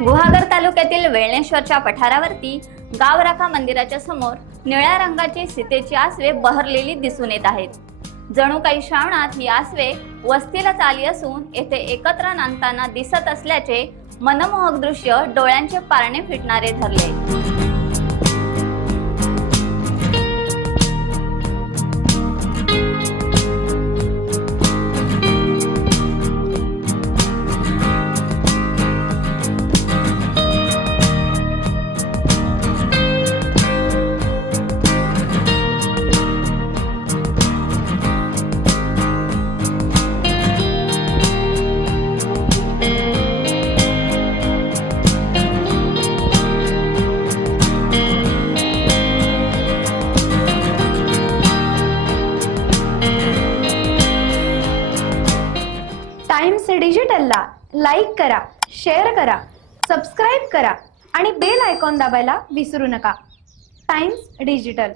गुहागर तालुक्यातील वेळणेश्वरच्या पठारावरती गावराखा मंदिराच्या समोर निळ्या रंगाची सीतेची आसवे बहरलेली दिसून येत आहेत। जणू काही श्रावणात ही आसवे वस्तीलाच आली असून येथे एकत्र नांदताना दिसत असल्याचे मनमोहक दृश्य डोळ्यांचे पारणे फिटणारे ठरले। टाइम्स डिजिटलला लाईक करा, शेअर करा, सबस्क्राईब करा आणि बेल आयकॉन दाबायला विसरू नका। Times digital.